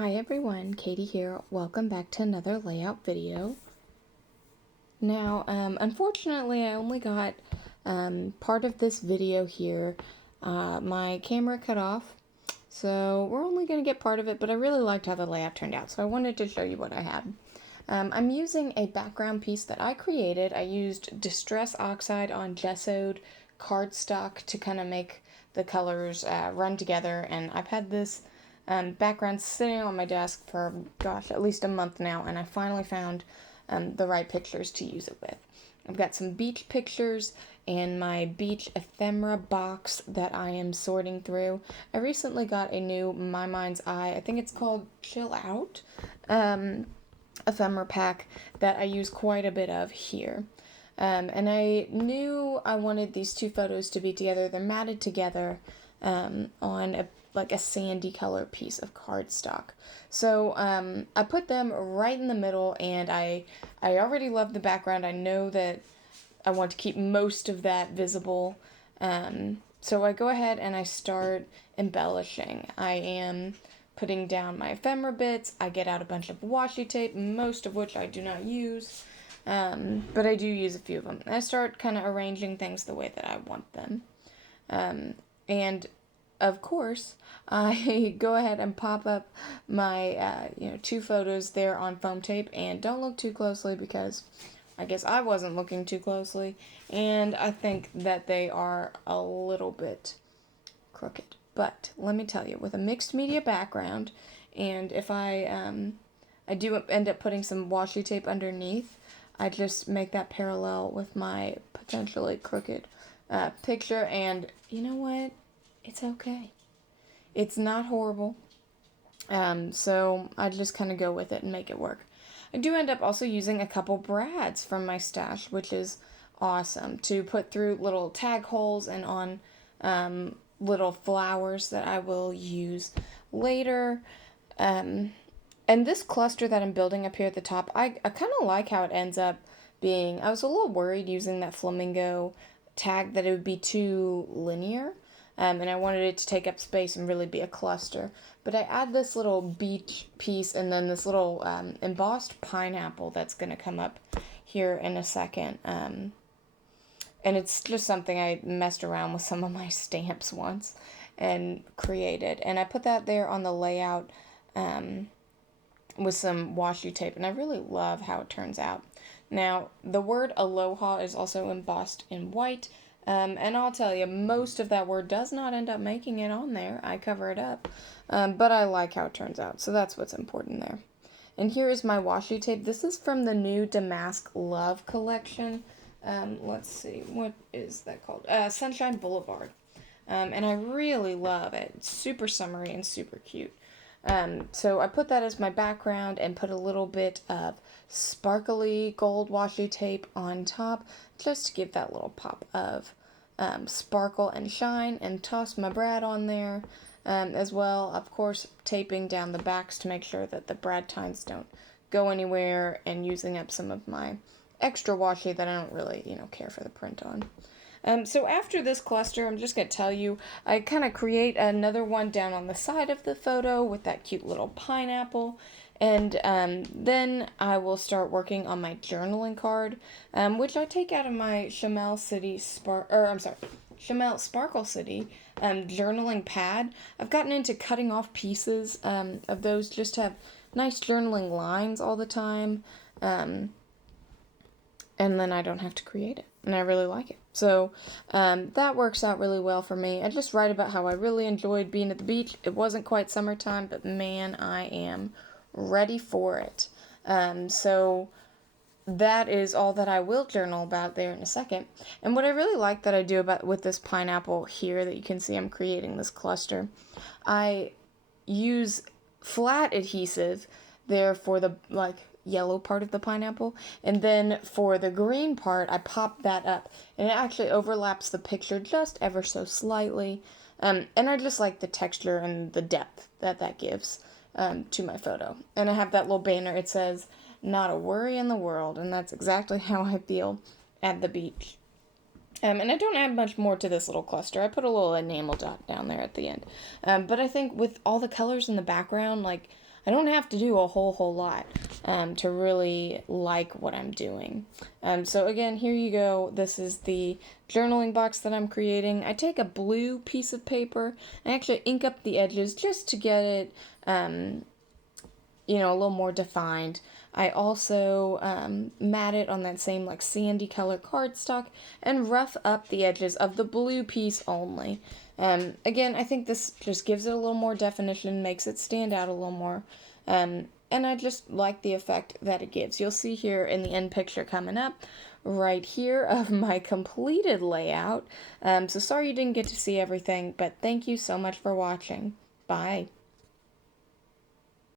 Hi everyone, Katie here. Welcome back to another layout video. Now, unfortunately, I only got part of this video here. My camera cut off, so we're only going to get part of it, but I really liked how the layout turned out, so I wanted to show you what I had. I'm using a background piece that I created. I used Distress Oxide on gessoed cardstock to kind of make the colors run together, and I've had this background sitting on my desk for, gosh, at least a month now, and I finally found the right pictures to use it with. I've got some beach pictures and my beach ephemera box that I am sorting through. I recently got a new My Mind's Eye, I think it's called Chill Out, ephemera pack that I use quite a bit of here. And I knew I wanted these two photos to be together. They're matted together on a sandy color piece of cardstock. So I put them right in the middle, and I already love the background. I know that I want to keep most of that visible. So I go ahead and I start embellishing. I am putting down my ephemera bits. I get out a bunch of washi tape, most of which I do not use. But I do use a few of them. I start kind of arranging things the way that I want them. And of course, I go ahead and pop up my two photos there on foam tape, and don't look too closely because I guess I wasn't looking too closely, and I think that they are a little bit crooked. But let me tell you, with a mixed media background, and if I do end up putting some washi tape underneath, I just make that parallel with my potentially crooked picture, and you know what? It's okay. It's not horrible. So I just kind of go with it and make it work. I do end up also using a couple brads from my stash, which is awesome, to put through little tag holes and on little flowers that I will use later. And this cluster that I'm building up here at the top, I kind of like how it ends up being. I was a little worried using that flamingo tag that it would be too linear. And I wanted it to take up space and really be a cluster. But I add this little beach piece and then this little embossed pineapple that's going to come up here in a second. And it's just something I messed around with some of my stamps once and created. And I put that there on the layout with some washi tape. And I really love how it turns out. Now, the word aloha is also embossed in white. And I'll tell you, most of that word does not end up making it on there. I cover it up. But I like how it turns out. So that's what's important there. And here is my washi tape. This is from the new Damask Love collection. Let's see. What is that called? Sunshine Boulevard. And I really love it. It's super summery and super cute. So I put that as my background and put a little bit of sparkly gold washi tape on top just to give that little pop of sparkle and shine, and toss my brad on there as well. Of course, taping down the backs to make sure that the brad tines don't go anywhere, and using up some of my extra washi that I don't really, care for the print on. So after this cluster, I'm just going to tell you, I kind of create another one down on the side of the photo with that cute little pineapple. And then I will start working on my journaling card, which I take out of my Chamel Sparkle City journaling pad. I've gotten into cutting off pieces of those just to have nice journaling lines all the time. And then I don't have to create it, and I really like it. So that works out really well for me. I just write about how I really enjoyed being at the beach. It wasn't quite summertime, but man, I am ready for it. So that is all that I will journal about there in a second. And what I really like that I do about with this pineapple here that you can see I'm creating this cluster, I use flat adhesive there for the yellow part of the pineapple, and then for the green part I pop that up, and it actually overlaps the picture just ever so slightly, and I just like the texture and the depth that gives to my photo. And I have that little banner. It says, "Not a worry in the world," and that's exactly how I feel at the beach. And I don't add much more to this little cluster. I put a little enamel dot down there at the end. But I think with all the colors in the background, I don't have to do a whole lot to really like what I'm doing. So again, here you go. This is the journaling box that I'm creating. I take a blue piece of paper and actually ink up the edges just to get it, a little more defined. I also mat it on that same like sandy color cardstock and rough up the edges of the blue piece only. Again, I think this just gives it a little more definition, makes it stand out a little more. And I just like the effect that it gives. You'll see here in the end picture coming up right here of my completed layout. So sorry you didn't get to see everything, but thank you so much for watching. Bye.